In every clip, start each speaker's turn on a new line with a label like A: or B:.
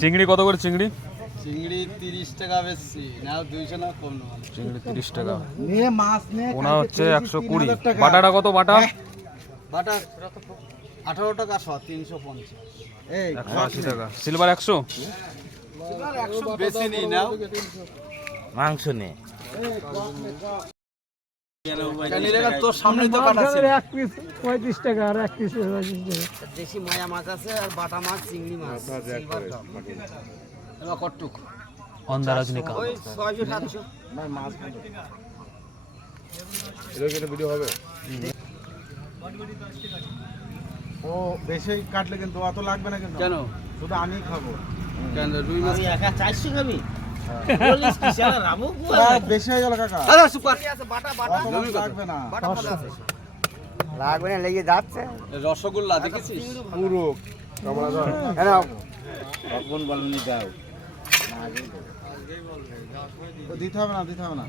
A: চিংড়ি কত করে চিংড়ি?
B: চিংড়ি তিরিশ টাকা বেশি না দুইশো না কম
A: চিংড়ি তিরিশ টাকা।
C: নিয়ে মাছ নিয়ে
A: ওনা হচ্ছে
C: খেয়েছি
A: একশো
C: তিন
A: কুড়ি।
C: হাজার টাকা।
A: বাটাটা কত বাটা?
B: বাটা আঠারো টাকা
C: এই
A: টাকা। সিলভার একশো?
B: একশো বেশি নিই না।
D: মাংস নেই
B: তোর সামনে তো কাটাচ্ছে
E: এক পিস পঁয়ত্রিশ টাকা আর এক পিস পঁয়ত্রিশ টাকা
B: দেশি মায়া মাছ আছে আর বাটা মাছ চিংড়ি মাছ সিলভার কাপ এবার কটুক
A: অন্ধা রজনীকান্ত।
B: ওই ছয়শো সাতশো।
C: ভাই মাছ কিন্তু। ও বেশি কাটলে কিন্তু অত লাগবে না কিন্তু।
B: কেন?
C: শুধু আমি খাব।
B: কেন? রুই মাছ
D: একা চারশো খাবি?
C: বেশি হয়ে গেল কাকা।
B: আরে সুপার। বাটা
C: অত লাগবে। না।
D: লাগবে না লেগে যাচ্ছে।
B: রসগোল্লা দেখেছিস?
C: পুরো।
D: তখন বলনি দাও।
C: দিতে হবে না দিতে হবে না।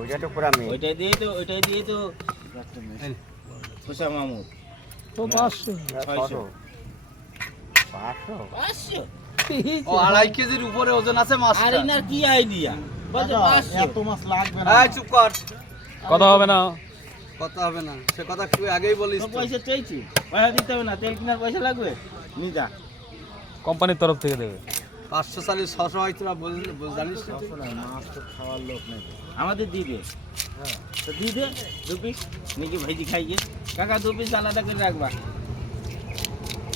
D: ওইটা তো পুরা মেয়ে ওইটাই দিয়ে তো ওইটাই দিয়ে তো খুশা মামুদ
E: তো পাঁচশো।
D: পাঁচশো? পাঁচশো?
B: ও আড়াই কেজির উপরে ওজন আছে মাছ
D: আর ইনার কি আইডিয়া বলছে
C: কাকা, এত মাছ লাগবে না।
B: এই চুপ কর।
A: কত হবে না।
B: কথা হবে না। সে কথা তুই আগেই বলিস।
D: পয়সা চাইছি। পয়সা দিতে হবে না। তেল কেনার পয়সা লাগবে? নিদা
A: কোম্পানির তরফ থেকে দেবে।
B: পাঁচশো সালে ছশো হয় তোরা বল- বল- জানিস
C: মাছ তো খাওয়ার লোক নেই।
D: আমাদের দিয়ে দে। তো দিয়ে দে দু পিস নিজে ভাইজি খাইয়ে। কাকা দু পিস আলাদা করে রাখবা।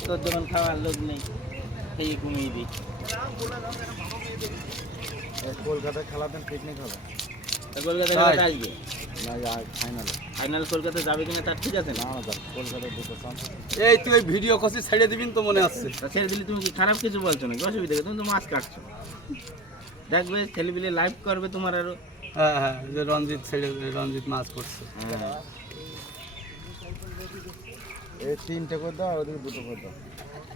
D: তোর যখন খাওয়ার লোক নেই। খেয়ে কমিয়ে দিই।
C: কলকাতায় খেলাতেন পিকনিক হবে।
D: কলকাতা খেলাতে আসবে?
C: ফাইনাল
D: ফাইনাল কলকাতা যাবে কিনা তার ঠিক আছে না?
C: দুটো
B: এই তুই ভিডিও কষি ছেড়ে দিবিন তো মনে আসছে।
D: ছেড়ে দিলে তুমি কি খারাপ কিছু বলছো নাকি? অসুবিধা কি? তুমি তো মাছ কাটছো দেখবে ছেলেপিলে লাইভ করবে তোমার আরও।
B: হ্যাঁ হ্যাঁ যে রঞ্জিত ছেড়ে রঞ্জিত মাছ করছে।
D: হ্যাঁ।
C: এই তিনটে করে দাও আর দুটো করে দাও।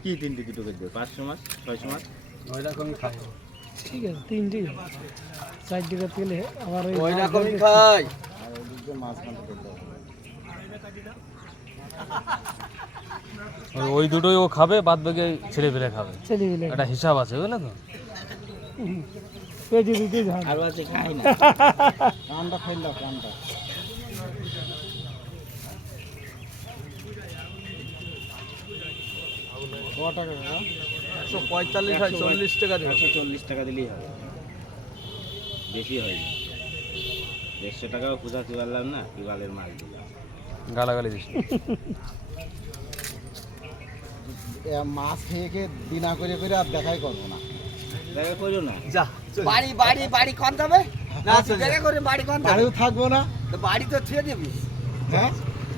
D: কি তিনটে দুটো করে দেবে পাঁচশো মাছ? ছয়শো মাছ?
B: ওই রকমই খাই।
E: ঠিক আছে তিনটি চার আবার ওই
B: রকমই খাই।
C: আর মাছ
A: দুটোই ও খাবে বাদ বাকি ছেড়ে ফেলে খাবে।
E: ছেলে মিলে
A: একটা হিসাব আছে বুঝলে তো?
E: পেটে দিতে ঝাল
D: আরও আছে খাই না।
C: কানটা ফেল কানটা ক টাকা
B: একশো পঁয়তাল্লিশ হয় চল্লিশ টাকা দেবে
D: একশো চল্লিশ টাকা দিলেই হবে। বেশি হয় দেড়শো টাকাও খুঁজাতে পারলাম না পিবালের মাছ দিলাম।
A: গালাগালি দিস।
C: মাছ খেয়ে খেয়ে বিনা করে করে আর দেখাই করব না।
D: দেখা করো না।
B: যা
F: বাড়ি বাড়ি বাড়ি কোন না। দেখা করে বাড়ি কোন যাবে
C: বাড়িও থাকব না।
F: তো বাড়ি তো থুয়ে দিবি।
C: হ্যাঁ?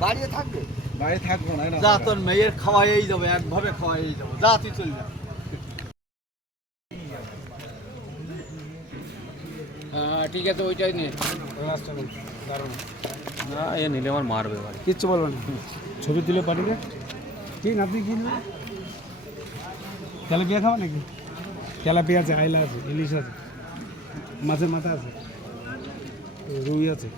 F: বাড়িতে থাকবে।
C: বাড়ি থাকব না
B: যা তোর মেয়ের খাওয়াই যাবে একভাবে খাওয়াই যাবে যা তুই চল যা।
F: হ্যাঁ ঠিক আছে ওইটাই নিয়ে
A: না এ নিলে আমার মারবে ভাই।
E: কিচ্ছু বলব না। ছবি পাঠিয়ে আপনি কি তেলাপিয়া খাওয়া নাকি? তেলাপিয়া আছে আইলা আছে ইলিশ আছে মাছের মাথা আছে রুই আছে।